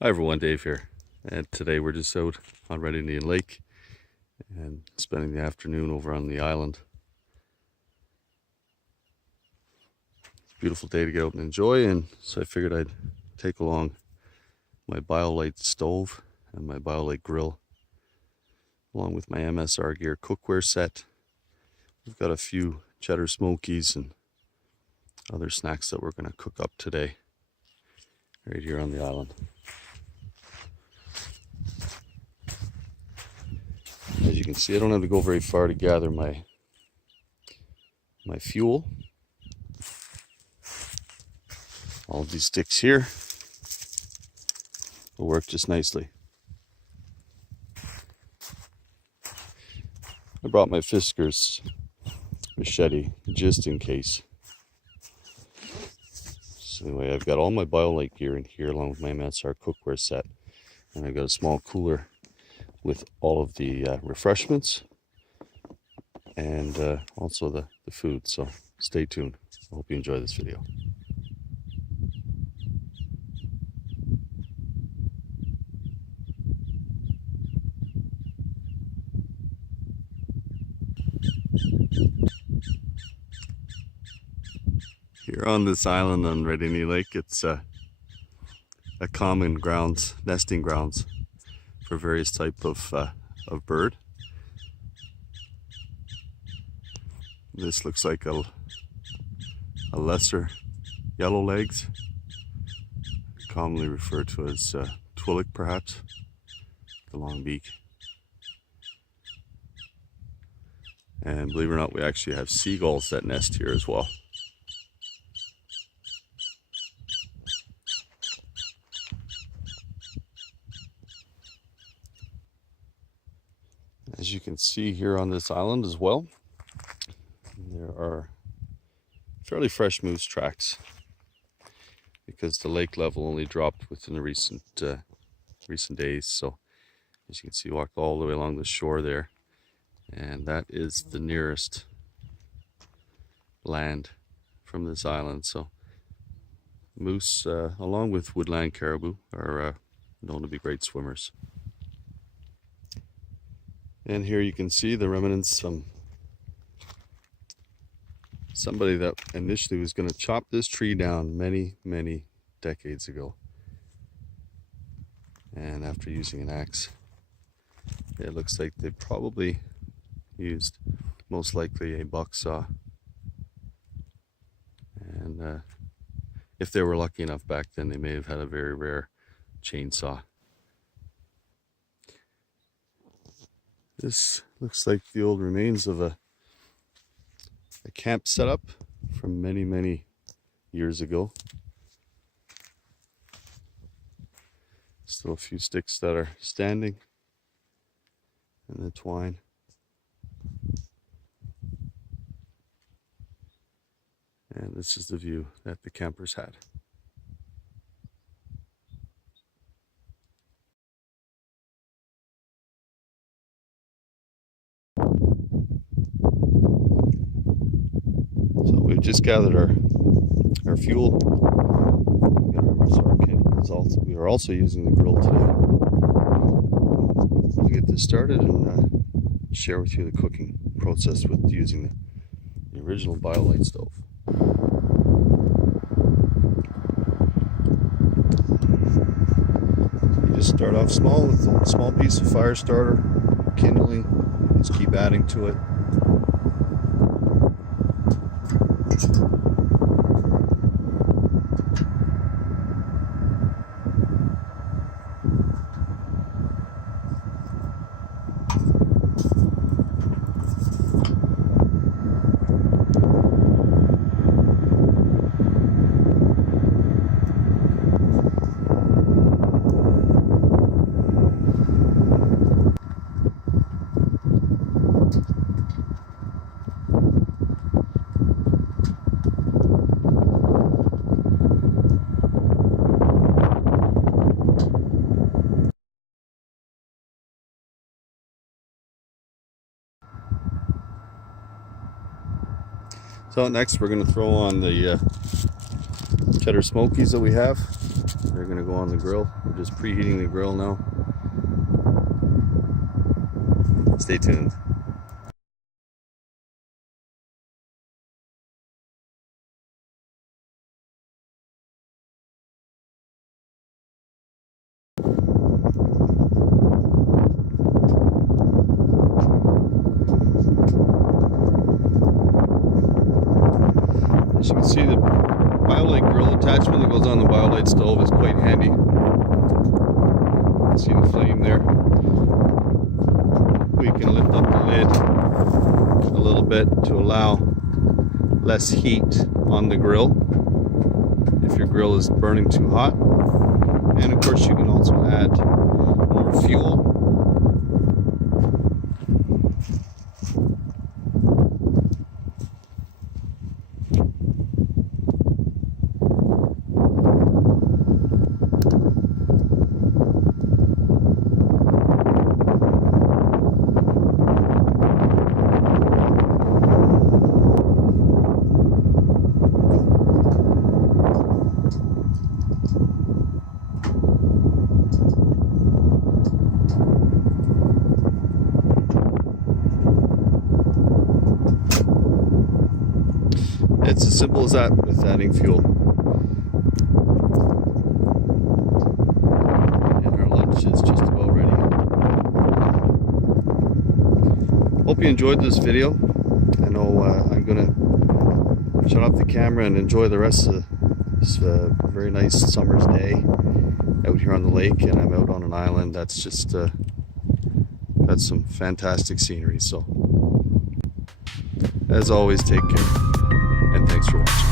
Hi everyone, Dave here, and today we're just out on Red Indian Lake and spending the afternoon over on the island. It's a beautiful day to get out and enjoy, and so I figured I'd take along my BioLite stove and my BioLite grill, along with my MSR Gear cookware set. We've got a few cheddar smokies and other snacks that we're going to cook up today right here on the island. As you can see, I don't have to go very far to gather my fuel. All of these sticks here will work just nicely. I brought my Fiskars machete just in case. So anyway, I've got all my BioLite gear in here along with my MSR cookware set, and I've got a small cooler with all of the refreshments and also the food. So stay tuned. I hope you enjoy this video. Here on this island on Red Indian Lake, it's a common nesting grounds for various type of bird. This looks like a lesser yellow legs, commonly referred to as twillick perhaps, the long beak. And believe it or not, we actually have seagulls that nest here as well. As you can see here on this island as well, there are fairly fresh moose tracks because the lake level only dropped within the recent days. So as you can see, walked all the way along the shore there, and that is the nearest land from this island. So moose, along with woodland caribou, are known to be great swimmers. And here you can see the remnants from somebody that initially was going to chop this tree down many decades ago. And after using an axe, it looks like they probably used, most likely, a buck saw. And if they were lucky enough back then, they may have had a very rare chainsaw. This looks like the old remains of a camp setup from many years ago. Still a few sticks that are standing in the twine. And this is the view that the campers had. So we've just gathered our fuel. We got our MSR kit. We are also using the grill today. We'll get this started and share with you the cooking process with using the original BioLite stove. You just start off small with a small piece of fire starter, kindling, just keep adding to it. So next we're going to throw on the cheddar smokies that we have. They're gonna go on the grill. We're just preheating the grill now. Stay tuned. As you can see, the BioLite grill attachment that goes on the BioLite stove is quite handy. See the flame there? We can lift up the lid a little bit to allow less heat on the grill if your grill is burning too hot. And of course you can also add more fuel. It's as simple as that with adding fuel. And our lunch is just about ready. Hope you enjoyed this video. I know I'm gonna shut off the camera and enjoy the rest of this very nice summer's day out here on the lake, and I'm out on an island that's just got some fantastic scenery. So as always, take care and thanks for watching.